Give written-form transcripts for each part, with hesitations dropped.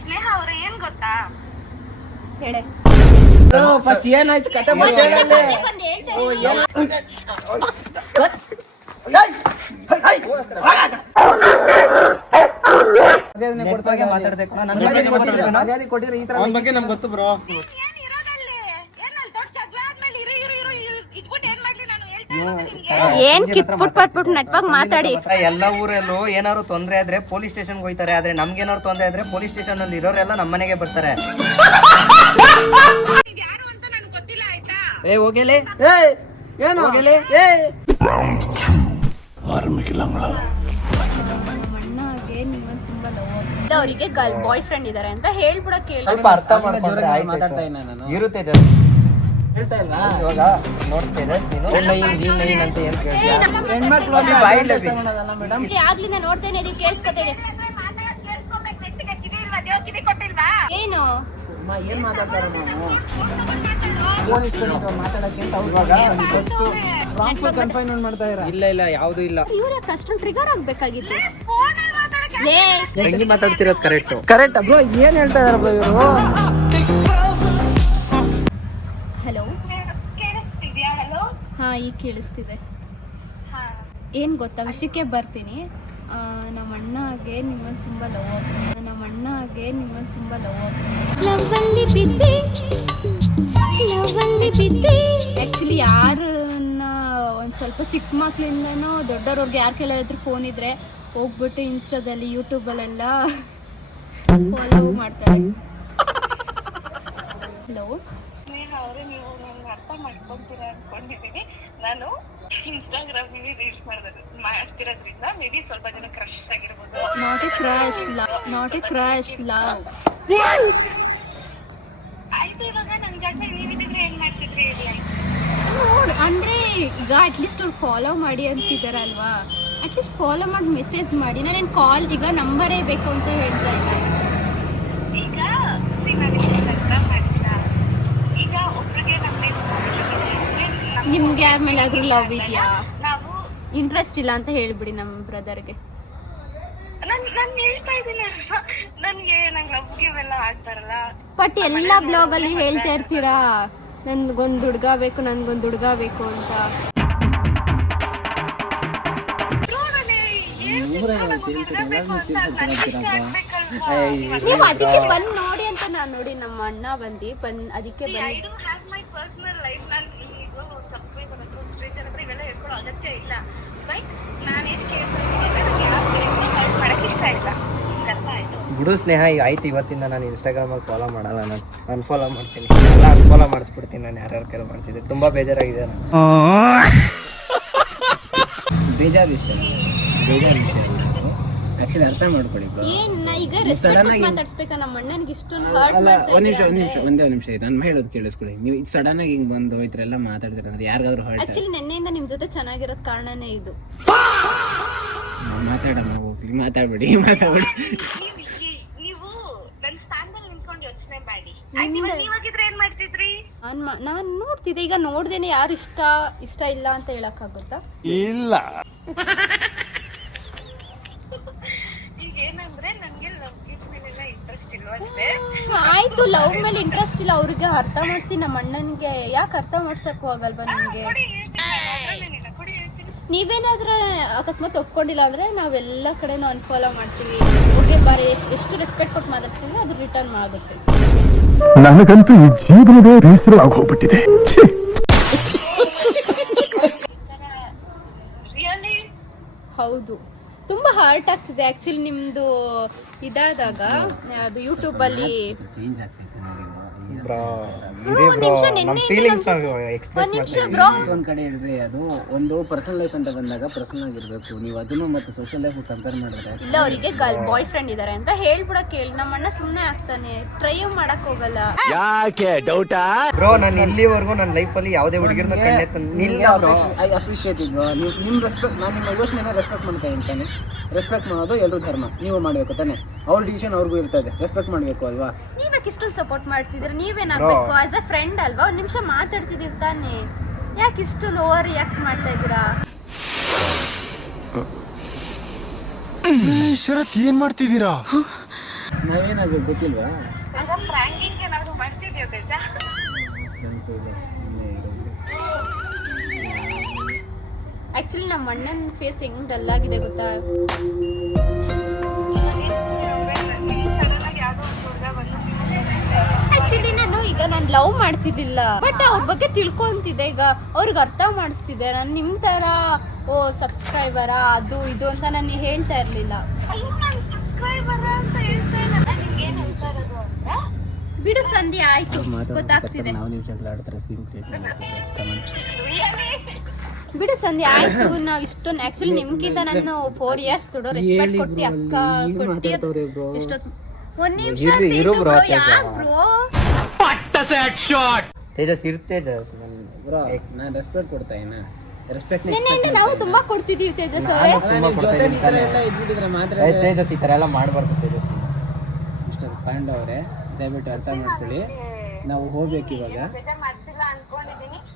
ಸ್ನೇಹ ಅವ್ರ ಏನ್ ಗೊತ್ತಾ ಹೇಳೆ ಫಸ್ಟ್ ಏನಾಯ್ತು ಕತೆ ಗೊತ್ತು ಬ್ರೋ. ಏನ್ ಕಿತ್ಬಿಟ್ ಪಟ್ಬಿಟ್ಟು ನಟ್ಪಾಗ್ ಮಾತಾಡಿ. ಎಲ್ಲ ಊರಲ್ಲೂ ಏನಾದ್ರು ತೊಂದ್ರೆ ಆದ್ರೆ ಪೊಲೀಸ್ ಸ್ಟೇಷನ್ಗೆ ಹೋಯ್ತಾರೆ. ಆದ್ರೆ ನಮ್ಗೆ ಏನಾದ್ರು ತೊಂದ್ರೆ ಆದ್ರೆ ಪೊಲೀಸ್ ಸ್ಟೇಷನ್ ಅಲ್ಲಿ ಇರೋರೆಲ್ಲ ನಮ್ಮ ಮನೆಗೆ ಬರ್ತಾರೆ. ಹೋಗಲೇ ಏನು ಹೋಗಲೇ ಅವರಿಗೆ ಬಾಯ್ ಫ್ರೆಂಡ್ ಇದಾರೆ ಅಂತ ಹೇಳ್ಬಿಡಕ್ಕೆ ಅರ್ಥ ಮಾಡ್ಕೊಂಡ್ರೆ ಮಾತಾಡ್ತಾ ಇರುತ್ತೆ ಹೇಳ್ತಾ ಇಲ್ವಾ ಇವಾಗ ನೋಡ್ತೇನೆ ನೀನು ಅಂತ ಏನ್ ಕೇಳ್ತೀಯ ಆಗ್ಲಿಂದ ನೋಡ್ತೇನೆ ಇದೀವಿ ಕೇಳಿಸ್ಕೊತೇನೆ ಏನು ಏನ್ ಮಾತಾಡ್ತಾರೆ ಕನ್ಫೈನ್ಮೆಂಟ್ ಮಾಡ್ತಾ ಇಲ್ಲ ಇಲ್ಲ ಯಾವ್ದು ಇಲ್ಲ ಇವ್ರ ಅಷ್ಟೊಂದು ಟ್ರಿಗರ್ ಆಗ್ಬೇಕಾಗಿತ್ತು ಹೆಂಗಿ ಮಾತಾಡ್ತಿರೋದು ಕರೆಕ್ಟ್ ಬ್ರೋ ಏನ್ ಹೇಳ್ತಾ ಇದಾರೆ ಬ್ರೋ ಇವರು ಹಲೋ ಹಾ ಈಗ ಕೇಳಿಸ್ತಿದೆ ಏನ್ ಗೊತ್ತಾ ವಿಷಯಕ್ಕೆ ಬರ್ತೀನಿ ನಮ್ಮ ಅಣ್ಣಗೆ ನಿಮ್ಮಲ್ಲಿ ತುಂಬ ಲವ್ ಆಗ್ತದೆ ಲವ್ವಲ್ಲಿ ಬಿದ್ದೆ ಆ್ಯಕ್ಚುಲಿ ಯಾರನ್ನ ಒಂದು ಸ್ವಲ್ಪ ಚಿಕ್ಕ ಮಕ್ಳಿಂದನೂ ದೊಡ್ಡವ್ರಿಗೆ ಯಾರು ಕೇಳಿದ್ರು ಫೋನ್ ಇದ್ರೆ ಹೋಗ್ಬಿಟ್ಟು ಇನ್ಸ್ಟಾದಲ್ಲಿ ಯೂಟ್ಯೂಬಲ್ಲೆಲ್ಲ ಫಾಲೋ ಮಾಡ್ತಾರೆ. ಹಲೋ ಅವರು ನೀವು ನನ್ನ ಅರ್ಥ ಮಾಡ್ಕೊಂತೀರಾ ಅನ್ಕೊಂಡಿದ್ದೀನಿ. ನಾನು ಇನ್ಸ್ಟಾಗ್ರಾಮ್ ರೀಲ್ಸ್ ಮಾಡ್ತಿರೋದ್ರಿಂದ ಮೇ ಬಿ ಸ್ವಲ್ಪ ಜನ ಕ್ರಶ್ ಆಗಿರ್ಬೋದು. Not A crush love. ಆಯ್ತು ಇವಾಗ ನನ್ನ ಗಂಡ ನೀವಿದ್ರೆ ಏನ್ ಮಾಡ್ತಿದ್ರಿ ಹೇಳಿ. ಅಂದ್ರೆ ಈಗ ಅಟ್ಲೀಸ್ಟ್ ಅವ್ರು ಫಾಲೋ ಮಾಡಿ ಅಂತಿದಾರಲ್ವಾ, ಅಟ್ಲೀಸ್ಟ್ ಫಾಲೋ ಮಾಡಿ ಮೆಸೇಜ್ ಮಾಡಿ. ನಾನೇನು ಕಾಲ್ ಈಗ ನಂಬರೇ ಬೇಕು ಅಂತ ಹೇಳ್ತಾ ಇಲ್ಲ. ಈಗ ಅರ್ಥ ಮಾಡಿಲ್ಲ. ಈಗ ಒಬ್ರಿಗೆ ನಿಮ್ಗೆ ಯಾರ ಮೇಲೆ ಆದ್ರೂ ಲವ್ ಇದೆಯಾ, ನಾವು ಇಂಟ್ರೆಸ್ಟ್ ಇಲ್ಲ ಅಂತ ಹೇಳ್ಬಿಡಿ ನಮ್ಮ ಬ್ರದರ್ಗೆ. ನಾನು ಹೇಳ್ತಾ ಇದ್ದೀನಿ ನಂಗೆ ಲವ್ಗೆ ಇವೆಲ್ಲ ಆಗ್ತಾರಲ್ಲ. ಬಟ್ ಎಲ್ಲ ಬ್ಲಾಗ್ ಅಲ್ಲಿ ಹೇಳ್ತಾ ಇರ್ತೀರಾ ನನ್ಗೊಂದು ಹುಡುಗ ಬೇಕು ಅಂತ. ನೀವು ಅದಕ್ಕೆ ಬಂದ್ ನೋಡಿ ಅಂತ ನಾನು ನೋಡಿ ನಮ್ಮ ಅಣ್ಣ ಅದಕ್ಕೆ ಬಿಡು ಸ್ನೇಹ ಆಯ್ತು, ಇವತ್ತಿಂದ ನಾನು ಇನ್ಸ್ಟಾಗ್ರಾಮಲ್ಲಿ ಫಾಲೋ ಮಾಡಲ್ಲ. ನಾನು ಅನ್ಫಾಲೋ ಮಾಡ್ತೀನಿ, ಎಲ್ಲ ಅನ್ಫಾಲೋ ಮಾಡಿಸ್ಬಿಡ್ತೀನಿ. ನಾನು ಯಾರ್ಯಾರ ಕೈಲಿ ಮಾಡಿಸಿದ್ದೆ ತುಂಬ ಬೇಜಾರಾಗಿದೆ. ಬೇಜಾರು ವಿಷಯ ಆಕ್ಚುಲಿ ಅರ್ಥ ಮಾಡ್ಕೊಳ್ಳಿ. ಒಂದೇ ನಿಮಿಷ ನಾನು ಹೇಳೋದು ಕೇಳಿಸ್ಕೊಳ್ಳಿ. ನೀವು ಸಡನ್ ಆಗಿ ಹಿಂಗ್ ಬಂದು ಈ ತರ ಎಲ್ಲ ಮಾತಾಡ್ತೀರ ಅಂದ್ರೆ ಯಾರಿಗಾದ್ರೂ ಹರ್ಟ್. ಆಕ್ಚುಲಿ ನೆನ್ನೆಯಿಂದ ನಿಮ್ ಜೊತೆ ಚೆನ್ನಾಗಿರೋದ್ ಕಾರಣನೇ ಇದು. ಮಾತಾಡೋಣ ಹೋಗ್ಲಿ, ಮಾತಾಡ್ಬೇಡಿ. ನೀವು ನನ್ನ ಸ್ಥಾನದಲ್ಲಿ ನಿಂತ್ಕೊಂಡು ಯೋಚನೆ ಮಾಡಿ. ನೀವಾಗಿದ್ರೆ ಏನ್ ಮಾಡ್ತಿದ್ರಿ? ನಾನ್ ನೋಡ್ತಿದ್ದೆ. ಈಗ ನೋಡ್ದೇನೆ ಯಾರು ಇಷ್ಟ ಇಲ್ಲ ಅಂತ ಹೇಳಕ್ಕಾಗುತ್ತಾ? ಇಲ್ಲ. ಈಗ ಏನಂದ್ರೆ ನನ್ಗೆ ಲವ್ ಮೇಲೆಲ್ಲ ಇಂಟ್ರೆಸ್ಟ್ ಇಲ್ವಂತೆ. ಆಯ್ತು, ಲವ್ ಮೇಲೆ ಇಂಟ್ರೆಸ್ಟ್ ಇಲ್ಲ ಅವ್ರಿಗೆ ಅರ್ಥ ಮಾಡಿಸಿ. ನಮ್ಮ ಅಣ್ಣನಿಗೆ ಯಾಕೆ ಅರ್ಥ ಮಾಡ್ಸಕ್ಕೂ ಆಗಲ್ವಾ ನಿಮ್ಗೆ? ನೀವೇನಾದ್ರೂ ಅಕಸ್ಮಾತ್ ಒಪ್ಕೊಂಡಿಲ್ಲ ಅಂದ್ರೆ ನಾವೆಲ್ಲ ಕಡೆನೂ ಅನ್ಫಾಲೋ ಮಾಡ್ತೀವಿ. ಓಕೆ ಬಾರಿ, ಎಷ್ಟು ರೆಸ್ಪೆಕ್ಟ್ ಕೊಟ್ಟು ಮಾತಾಡ್ತೀವಿ ಅದು ರಿಟರ್ನ್ ಆಗುತ್ತೆ. ನನಗಂತೂ ಈ ಜೀವನವೇ ಬೇಸರ ಆಗೋಗ್ಬಿಟ್ಟಿದೆ. ಹೌದು, ತುಂಬಾ ಹರ್ಟ್ ಆಗ್ತಿದೆ ಆಕ್ಚುಲಿ. ನಿಮ್ದು ಇದಾದಾಗ ಅದು ಯೂಟ್ಯೂಬ್ ಅಲ್ಲಿ ಒಂದ್ ಕಡೆ ಇಡ್ರಿ. ಅದು ಒಂದು ಪರ್ಸನಲ್ ಲೈಫ್ ಅಂತ ಬಂದಾಗ ಪರ್ಸನಲ್ ಆಗಿರ್ಬೇಕು. ನೀವು ಅದನ್ನು ಮತ್ತೆ ಸೋಷಿಯಲ್ ಲೈಫ್ ಕಂಪೇರ್ ಮಾಡಿದ್ರೆ ಇಲ್ಲ. ಅವರಿಗೆ ಬಾಯ್ ಫ್ರೆಂಡ್ ಇದಾರೆ ಅಂತ ಹೇಳ್ಬಿಡಕ್ ಹೇಳಿ. ನಮ್ಮ ಅಣ್ಣ ಸುಮ್ನೆ ಆಗ್ತಾನೆ, ಟ್ರೈ ಮಾಡಕ್ ಹೋಗಲ್ಲ. ಯಾಕೆ ಡೌಟಾ ಬ್ರೋ? ನಾನು ಇಲ್ಲಿವರೆಗೂ ನನ್ನ ಲೈಫಲ್ಲಿ ಯಾವುದೇ ಹುಡುಗಿರ್ನ ಕಂಡಿಲ್ಲ. ಐ ಅಪ್ರಿಷಿಯೇಟ್ ಇದ್ರು. ನಿಮ್ ರೆಸ್ಪೆಕ್ಟ್, ನಾನು ನಿಮ್ಮ ಯೋಚನೆನ ರೆಸ್ಪೆಕ್ಟ್ ಮಾಡ್ತಾ ಇರ್ತಾನೆ. ರೆಸ್ಪೆಕ್ಟ್ ಮಾಡೋದು ಎಲ್ಲರೂ ಧರ್ಮ, ನೀವು ಮಾಡ್ಬೇಕು ತಾನೆ. ಅವ್ರ ಡಿಸಿಷನ್ ಅವ್ರಿಗೂ ಇರ್ತದೆ, ರೆಸ್ಪೆಕ್ಟ್ ಮಾಡ್ಬೇಕು ಅಲ್ವಾ? ನೀವಕ್ಕೆ ಇಷ್ಟೊಂದು ಸಪೋರ್ಟ್ ಮಾಡ್ತಿದ್ರೆ ನೀವೇನಾಗ್ಬೇಕು? ಆಸ್ ಅ ಫ್ರೆಂಡ್ ಅಲ್ವಾ, ಒಂದ್ ನಿಮಿಷ ಮಾತಾಡ್ತಿದೀವಿ ತಾನೆ, ಯಾಕೆ ಇಷ್ಟೊಂದು ಓವರ್ ರಿಯಾಕ್ಟ್ ಮಾಡ್ತಾ ಇದ್ದೀರಾ? ಶರತ್ ಏನ್ ಮಾಡ್ತಿದ್ದೀರಾ? ನಾವೇನಾಗ ಗೊತ್ತಿಲ್ವಾ? ಈಗ ಪ್ರಾಂಕಿಂಗ್ ಏನಾದ್ರು ಮಾಡ್ತಿದ್ಯಾ ತೇಜ? ಆಕ್ಚುಲಿ ನಮ್ಮ ಅಣ್ಣನ ಫೇಸ್ ಹೆಂಗ್ ಡಲ್ ಆಗಿದೆ ಗೊತ್ತಾ? ಆಕ್ಚುಲಿ ನಾನು ಲವ್ ಮಾಡ್ತಿರ್ಲಿಲ್ಲ, ಬಟ್ ಅವ್ರ ಬಗ್ಗೆ ತಿಳ್ಕೊಂತಿದ್ದೆ. ಈಗ ಅವ್ರಿಗೆ ಅರ್ಥ ಮಾಡಿಸ್ತಿದ್ದೆ. ನಾನು ನಿಮ್ ತರ ಸಬ್ಸ್ಕ್ರೈಬರ ಅದು ಇದು ಅಂತ ನಾನು ಹೇಳ್ತಾ ಇರ್ಲಿಲ್ಲ. ಬಿಡು ಸಂಧಿ, ಆಯ್ತು ಗೊತ್ತಾಗ್ತಿದೆ. ಬಿಡು ಸಂಧಿ, ಆಯ್ತು. ನಾವ್ ಇಷ್ಟೊಂದು ಆಕ್ಚುಲಿ ನಿಮ್ಗಿಂತ ನಾನು 4 years ದೊಡ್ಡ ರೆಸ್ಪೆಕ್ಟ್ ಕೊಟ್ಟಿ ಅಕ್ಕ ಕೊಟ್ಟಿ ಇಷ್ಟೊತ್ತು. ಒಂದ್ ನಿಮಿಷ ಯಾಕ್ ಬ್ರೋ? ತೇಜಸ್ ತೇಜಸ್ ಬ್ರೋ ನಾನು ರೆಸ್ಪೆಕ್ಟ್ ಕೊಡ್ತಾ ಇನ್ನ ರೆಸ್ಪೆಕ್ಟ್ ನಿನ್ನೆಯಿಂದ ನಾವು ತುಂಬಾ ಕೊಡ್ತಿದೀವಿ ತೇಜಸ್ ಅವರೇ. ಜೊತೆ ಈ ತರ ಎಲ್ಲ ಇದ್ಬಿಟ್ಟಿದ್ರೆ ಮಾತ್ರ ತೇಜಸ್ ಈ ತರ ಎಲ್ಲ ಮಾಡಬಾರ್ದು ತೇಜಸ್. ಮಿಸ್ಟರ್ ಪಾಂಡ ಅವರೇ ದಯವಿಟ್ಟು ಅರ್ಥ ಮಾಡ್ಕೊಳ್ಳಿ, ನಾವು ಹೋಗ್ಬೇಕು ಇವಾಗ.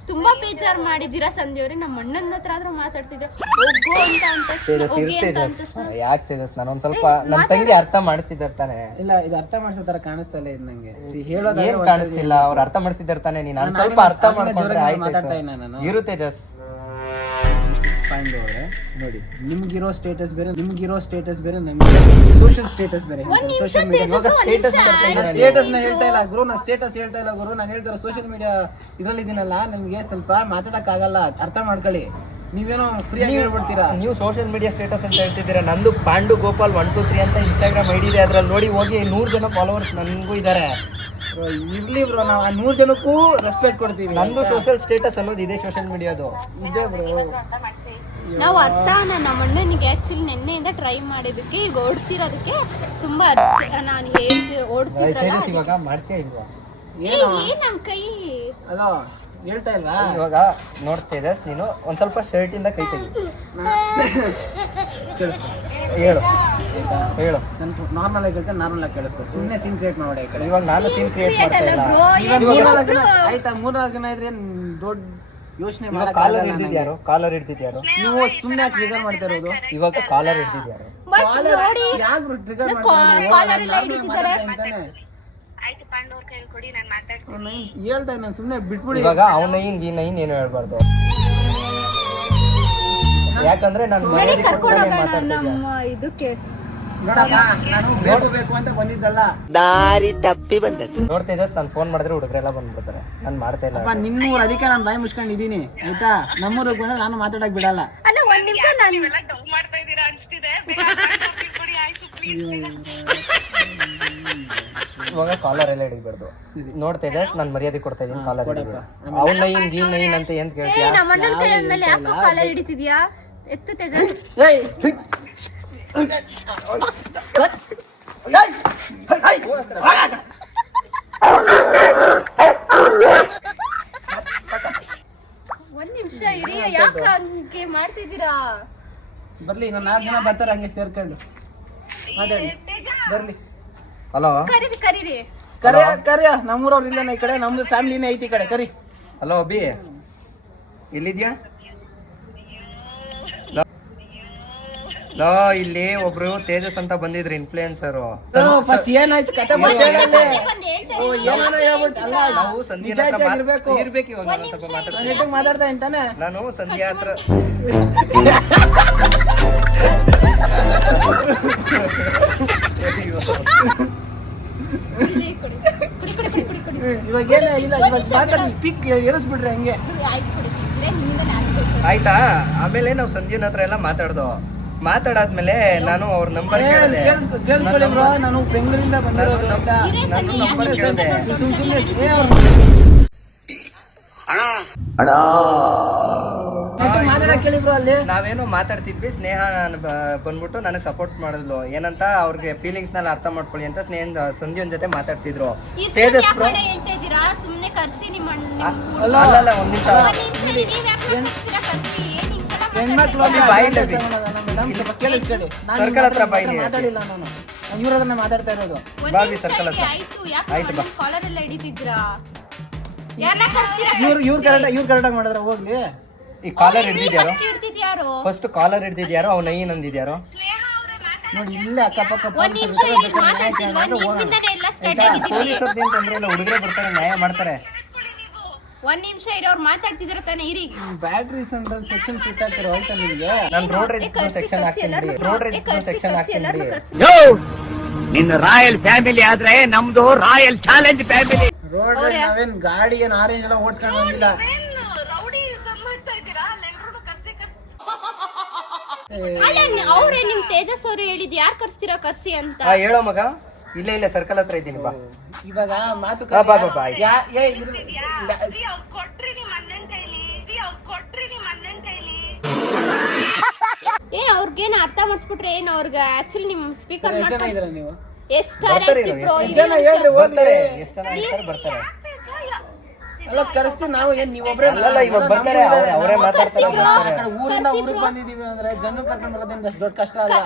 ತುಂಬಾ ಬೇಜಾರ್ ಮಾಡಿದೀರಾ ಸಂಧಿ ಅವ್ರೆ. ನಮ್ಮ ಅಣ್ಣನ ಹತ್ರ ಆದ್ರೂ ಮಾತಾಡ್ತಿದ್ರು ಹೋಗು ಅಂತ ಯಾಕೆ ತೇಜಸ್? ನಾನು ಒಂದ್ ಸ್ವಲ್ಪ ನಮ್ ತಂಗಿ ಅರ್ಥ ಮಾಡಿಸ್ತಿದ್ದಾರೆ ತಾನೆ. ಇಲ್ಲ ಇದು ಅರ್ಥ ಮಾಡಿಸೋ ತರ ಕಾಣಿಸ್ತಾ ಇಲ್ಲ ಇದು ನಂಗೆ. ಹೇಳೋದು ಏನ್ ಕಾಣಿಸ್ತಿಲ್ಲ, ಅವ್ರು ಅರ್ಥ ಮಾಡಿಸ್ತಿದ್ದಾರೆ ತಾನೆ. ನೀನ್ ಸ್ವಲ್ಪ ಅರ್ಥ ಮಾಡ್ಕೊಂಡ್ರೆ ಮಾತಾಡ್ತಾ ಇಲ್ಲ ನಾನು. ಇರು ತೇಜಸ್. ಪಾಂಡು ಅವರೇ ನೋಡಿ, ನಿಮ್ಗಿರೋ ಸ್ಟೇಟಸ್ ಬೇರೆ, ನಮ್ಗೆ ಸೋಷಿಯಲ್ ಸ್ಟೇಟಸ್ ಬೇರೆ. ಸೋಷಿಯಲ್ ಮೀಡಿಯಾ ಸ್ಟೇಟಸ್ ನ ಹೇಳ್ತಾ ಇಲ್ಲ ಗುರು, ನಾನು ಸ್ಟೇಟಸ್ ಹೇಳ್ತಾ ಇಲ್ಲ ಗುರು, ನಾನು ಹೇಳ್ತಾರೆ ಸೋಷಿಯಲ್ ಮೀಡಿಯಾ ಇದ್ರಲ್ಲಿ ಇದೀನಲ್ಲ, ನನಗೆ ಸ್ವಲ್ಪ ಮಾತಾಡಕ್ ಆಗಲ್ಲ, ಅರ್ಥ ಮಾಡ್ಕೊಳ್ಳಿ. ನೀವೇನೋ ಫ್ರೀ ಆಗಿ ಹೇಳ್ಬಿಡ್ತೀರಾ. ನೀವು ಸೋಷಿಯಲ್ ಮೀಡಿಯಾ ಸ್ಟೇಟಸ್ ಅಂತ ಹೇಳ್ತಿದ್ದೀರಾ. ನಂದು ಪಾಂಡು ಗೋಪಾಲ್ 123 ಅಂತ ಇನ್ಸ್ಟಾಗ್ರಾಮ್ ಐಡಿ ಇದೆ. ಅದ್ರಲ್ಲಿ ನೋಡಿ ಹೋಗಿ 100 ಜನ ಫಾಲೋವರ್ಸ್ ನನಗೂ ಇದ್ದಾರೆ. ಇರ್ಲಿ ಬ್ರೋ, ನಾವು 100 ಜನಕ್ಕೂ ರೆಸ್ಪೆಕ್ಟ್ ಕೊಡ್ತೀವಿ. ನಂದು ಸೋಷಿಯಲ್ ಸ್ಟೇಟಸ್ ಅನ್ನೋದು ಇದೆ, ಸೋಷಿಯಲ್ ಮೀಡಿಯಾದು ಇದೆ ಬ್ರೋ. ನಾವು ಅರ್ಥ ನಮ್ಮ ಅಣ್ಣನಿಗೆ ಆಕ್ಚುಲಿ ನಿನ್ನೆಯಿಂದ ಟ್ರೈ ಮಾಡಿದಕ್ಕೆ ಈಗ ಓಡ್ತಿರೋದಕ್ಕೆ ತುಂಬಾ ನಾನು ಹೇಳಿ ಓಡ್ತಿದ್ರಲ್ಲ. ಇವಾಗ ಮಾಡ್ತೀಯ ಇಲ್ವಾ? ಏನ್ ನಮ್ ಕೈ ಅಲೋ ಹೇಳ್ತಾ ಇಲ್ವಾ? ಇವಾಗ ನೋಡ್ತಿದ್ದೆ ನೀನು ಒಂದ್ ಸ್ವಲ್ಪ ಶರ್ಟ್ ಇಂದ ಕೈ ತೆಗಿ. ಕೇಳಿಸ್ಕೊ, ಹೇಳು. ನಾನು ನಾರ್ಮಲ್ ಆಗಿ ಹೇಳ್ತೇನೆ, ನಾರ್ಮಲ್ ಆಗಿ ಕೇಳಿಸ್ಕೊ. ಸುಮ್ಮನೆ ಸೀನ್ ಕ್ರಿಯೇಟ್ ಮಾಡಿ ಈ ಕಡೆ. ಇವಾಗ ನಾನು ಸೀನ್ ಕ್ರಿಯೇಟ್ ಮಾಡ್ತಾ ಇಲ್ಲ. ಆಯ್ತಾ 3-4 ಜನ ಇದ್ರೆ ದೊಡ್ಡ ಯೋಚನೆ ಕಾಲರ್ ಹಿಡ್ದಿದ್ಯಾರು? ನೀವು ಸುಮ್ಮನೆ ಟ್ರಿಗರ್ ಮಾಡ್ತಾ ಇರೋದು. ಇವಾಗ ಕಾಲರ್ ಹಿಡ್ದಿದ್ಯಾರು? ಯಾಕೆ ಟ್ರಿಗರ್ ಕಾಲರ್ ಎಲ್ಲ ಹಿಡಿತಿದ್ದಾರೆ. ಆಯ್ತು ಪಾಂಡು ಅವ್ರ ಕೈಯಲ್ಲಿ ಕೊಡಿ, ನಾನು ಮಾತಾಡ್ತೀನಿ. ಹೇಳ್ತಾ ನಾನು ಸುಮ್ಮನೆ ಬಿಟ್ಬಿಡಿ. ಇವಾಗ ಅವನ ಹಿಂಗ್ ಏನು ಹೇಳ್ಬಾರ್ದು, ಯಾಕಂದ್ರೆ ನಾನು ಮರ್ಯಾದೆ ಕೊಟ್ಟು ಮಾತಾಡ್ತಿದ್ದೆ. ನಮ್ಮ ಇದಕ್ಕೆ ನೋಡಪ್ಪ, ನಾನು ಬೇಕು ಅಂತ ಬಂದಿದ್ದಲ್ಲ. ನೋಡ್ ತೇಜಸ್, ನಾನು ಫೋನ್ ಮಾಡಿದ್ರೆ ಹುಡುಗರೆಲ್ಲ ಬಂದ್ಬಿಡ್ತಾರೆ. ನಾನು ಮಾಡ್ತಾ ಇಲ್ಲ. ಅಪ್ಪ ನಿನ್ನೂರು, ಅದಕ್ಕೆ ನಾನು ಬಾಯಿ ಮುಚ್ಕೊಂಡಿದ್ದೀನಿ ಆಯ್ತಾ. ನಮ್ಮೂರಿಗೆ ಬಂದ್ರೆ ನಾನು ಮಾತಾಡಕ್ ಬಿಡಲ್ಲ. ಅಲ್ಲ ಒಂದ್ ನಿಮಿಷ, ನಾನು ಎಲ್ಲ ಡೌ ಮಾಡ್ತಾ ಇದ್ದೀರಾ ಅನ್ಸ್ತಿದೆ. ಕೊಡಿ ಆಯ್ತು ಇವಾಗ ಕಾಲರ್ ಎಲ್ಲ ಹಿಡಿಬಾರ್ದು. ನೋಡ್ ತೇಜಸ್, ನಾನು ಮರ್ಯಾದೆ ಕೊಡ್ತಾ ಇದೀನಿ. ಕಾಲರ್ ಅವ್ನ ನೈನ್ ಅಂತ ಏನ್ ಕೇಳ್ತೀಯ? ನಮ್ಮ ಅಣ್ಣನ ಕೈ ಮೇಲೆ ಯಾಕೋ ಕಾಲರ್ ಹಿಡಿತಿದ್ಯಾ? ಎತ್ತು ತೇಜಸ್. ಒಂದ್ ನಿಮಿಷ ಇರಿ, ಯಾಕೆ ಹಂಗೆ ಮಾಡ್ತಿದ್ದೀರಾ? ಬರ್ಲಿ, ನಾನು 4 ಜನ ಬರ್ತಾರೆ ಹಂಗೆ ಸೇರ್ಕೊಂಡು ಮಾತಾಡಿ. ಬರ್ಲಿ, ಹಲೋ ಕರೀರಿ ಕರಿಯ ನಮ್ಮೂರವ್ರು ಇಲ್ಲ ಈ ಕಡೆ, ನಮ್ದು ಫ್ಯಾಮಿಲಿನೇ ಐತಿ ಈ ಕಡೆ. ಕರಿ. ಹಲೋ ಅಭಿ, ಎಲ್ಲಿದ್ಯಾ? ಇಲ್ಲಿ ಒಬ್ರು ತೇಜಸ್ ಅಂತ ಬಂದಿದ್ರು, ಇನ್ಫ್ಲೂಯೆನ್ಸರು. ಫಸ್ಟ್ ಏನಾಯ್ತು ಕತೆ ಬಂದ್ ಹೇಳ್ತಾ ನಾವು ಸಂಧ್ಯಾ ಹತ್ರ ಇರ್ಬೇಕು. ಇವಾಗ ನಾನು ಸ್ವಲ್ಪ ಮಾತಾಡ್ತಾ ಇದ್ದಾನೆ. ನಾನು ಸಂಧ್ಯಾ ಹತ್ರ ಇವಾಗ ಏನ ಇಲ್ಲ, ಇವಾಗ ಮಾತಾಡಿ ಪಿಕ್ ಏರಿಸ್ಬಿಡ್ರಿ ಹಂಗೆ. ಆಯ್ತಾ? ಆಮೇಲೆ ನಾವು ಸಂಧ್ಯನ ಹತ್ರ ಎಲ್ಲ ಮಾತಾಡಾದ್ಮೇಲೆ ನಾನು ಅವ್ರ ನಂಬರ್ ಕೇಳಿದೆ. ಕೇಳಿಸ್ಕೊಳ್ಳಿ ಬ್ರೋ, ನಾನು ಬೆಂಗಳೂರಿಂದ ಬಂದಿರೋದು. ನಾನು ನಂಬರ್ ಕೇಳಿದೆ. ಮಾತಾಡಕ್ ಕೇಳಿ ಬ್ರೋ. ಅಲ್ಲಿ ನಾವೇನೋ ಮಾತಾಡ್ತಿದ್ವಿ. ಸ್ನೇಹ ಬಂದ್ಬಿಟ್ಟು ನನಗೆ ಸಪೋರ್ಟ್ ಮಾಡಿದ್ಲು. ಏನಂತ ಅವ್ರಿಗೆ ಫೀಲಿಂಗ್ಸ್ ನ ಅರ್ಥ ಮಾಡ್ಕೊಳ್ಳಿ ಅಂತ ಸಂಧ್ಯನ್ ಜೊತೆ ಮಾತಾಡ್ತಿದ್ರು. ತೇಜಸ್ ಬ್ರೋ ಹೇಳ್ತಾ ಇದ್ದೀರಾ? ಸುಮ್ನೆ ಕರ್ಸಿ ನಿಮ್ಮ ಅಲ್ಲ ಒಂದ್ ನಿಮಿಷ ಹೆಣ್ಮಕ್ಳು ಕೇಳಿಸ್ಕೊಳ್ಳಿ. ಸರ್ಕಲ್ ಹತ್ರ ಬಾಯ್ಲಿ ಮಾತಾಡಿಲ್ಲ ನಾನು, ಇವ್ರ ಹತ್ರನೇ ಮಾತಾಡ್ತಾ ಇರೋದು. ಬಾಬಿ ಸರ್ಕಲ್ ಹತ್ರ. ಆಯ್ತು ಬಾ. ಕಾಲರ್ ಎಲ್ಲ ಹಿಡಿತಿದ್ರಾ? ಯಾರನ್ನ ಕರ್ಸ್ತೀರಾ? ಇವ್ರು ಕರೆಕ್ಟಾಗಿ ಮಾಡಿದ್ರೆ ಹೋಗ್ಲಿ. ಈ ಕಾಲರ್ ಹಿಡ್ದಿದ್ಯಾರು? ಹಿಡ್ತಿದ್ಯಾರು? ಫಸ್ಟ್ ಕಾಲರ್ ಹಿಡ್ದಿದ್ಯಾರು? ಅವ್ನ ನೈನ್ ಅಂದಿದ್ಯಾರು? ಸ್ನೇಹ ಅವರೇ ಮಾತಾಡಿ. ನೋಡಿ ಇಲ್ಲೇ ಅಕ್ಕಪಕ್ಕ ಒಂದ್ ನಿಮಿಷ ಏನ್ ಮಾತಾಡ್ತಿಲ್ವಾ? ನಿಮ್ಮಿಂದಾನೇ ಎಲ್ಲ ಸ್ಟಾರ್ಟ್ ಆಗಿದ್ದೀವಿ. ಪೊಲೀಸರ್ದೇನು ತೊಂದ್ರೆ ಇಲ್ಲ, ಹುಡುಗರೇ ಬರ್ತಾರೆ, ನ್ಯಾಯ ಮಾಡ್ತಾರೆ. ಒಂದ್ ನಿಮಿಷ ಇರೋರು ಮಾತಾಡ್ತಿದ್ರ ತಾನೇ ಇರಿ. ಬ್ಯಾಟ್ರಿ ಸೆಕ್ಷನ್ ಫಿಟ್ ಹಾಕಿರೋ ಆಯ್ತಾ ನಿಮ್ಗೆ? ನಾನು ರೋಡ್ ರೇಜ್ ಸೆಕ್ಷನ್ ಹಾಕ್ತೀನಿ, ರೋಡ್ ರೇಜ್ ಸೆಕ್ಷನ್ ಹಾಕ್ತೀನಿ. ನಿನ್ನ ರಾಯಲ್ ಫ್ಯಾಮಿಲಿ ಆದ್ರೆ ನಮ್ದು ರಾಯಲ್ ಚಾಲೆಂಜ್ ಫ್ಯಾಮಿಲಿ. ರೋಡ್ ನಾವೇನ್ ಗಾಡಿ ಏನ್ ಆರೆಂಜ್ ಎಲ್ಲ ಓಡಿಸ್ಕೊಂಡು ಬಂದಿಲ್ಲ. ರೌಡಿ ಮಾಡ್ತಾ ಇದ್ದೀರಾ ಎಲ್ಲರೂ ಕರ್ಸಿ ಅಲ್ಲ ಅವ್ರೇ ನಿಮ್ ತೇಜಸ್ ಅವ್ರು ಹೇಳಿದ್ ಯಾರ್ ಕರ್ಸ್ತೀರಾ ಕರ್ಸಿ ಅಂತ. ಹೇಳೋ ಮಗ, ಇಲ್ಲೇ ಸರ್ಕಲ್ ಹತ್ರ ಇದ್ದೀನಿ, ಬಾ. ಇವಾಗ ಮಾತು ಬಾ ಬಾ ಬಾ. ಕೊಟ್ರಿ ನಿಮ್ ಅಣ್ಣನ್ ಕೈಲಿ, ಕೊಟ್ರಿ ನಿಮ್ ಅಣ್ಣನ್ ಕೈಲಿ. ಏನ್ ಅವ್ರಿಗೇನ್ ಅರ್ಥ ಮಾಡಿಸ್ಬಿಟ್ರೆ ಏನ್ ಅವ್ರಿಗೆ ಆಕ್ಚುಲಿ ನಿಮ್ ಸ್ಪೀಕರ್ ಎಷ್ಟು ಜನ ಇದ್ದೀರಾ ನೀವು? ಎಷ್ಟಾರೆ ಬ್ರೋ ಜನ ಹೇಳ್ರಿ ಹೋಗ್ತಾರೆ. ಎಷ್ಟು ಜನ ಇರ್ತಾರೆ ಬರ್ತಾರೆ. ಅಲ್ಲ ಕರೆಸಿ ನಾವು ಏನ್ ನೀವು ಒಬ್ರೇ ಅಲ್ಲ ಇವಾಗ ಬರ್ತಾರೆ, ಅವರೇ ಮಾತಾಡ್ತಾರೆ, ಬರ್ತಾರೆ. ಆ ಕಡೆ ಊರಿಂದ ಊರಿಗೆ ಬಂದಿದೀವಿ ಅಂದ್ರೆ ಜನ ಕರ್ಕೊಂಡು ಬರೋದೇನು ದೊಡ್ಡ ಕಷ್ಟ ಅಲ್ಲ.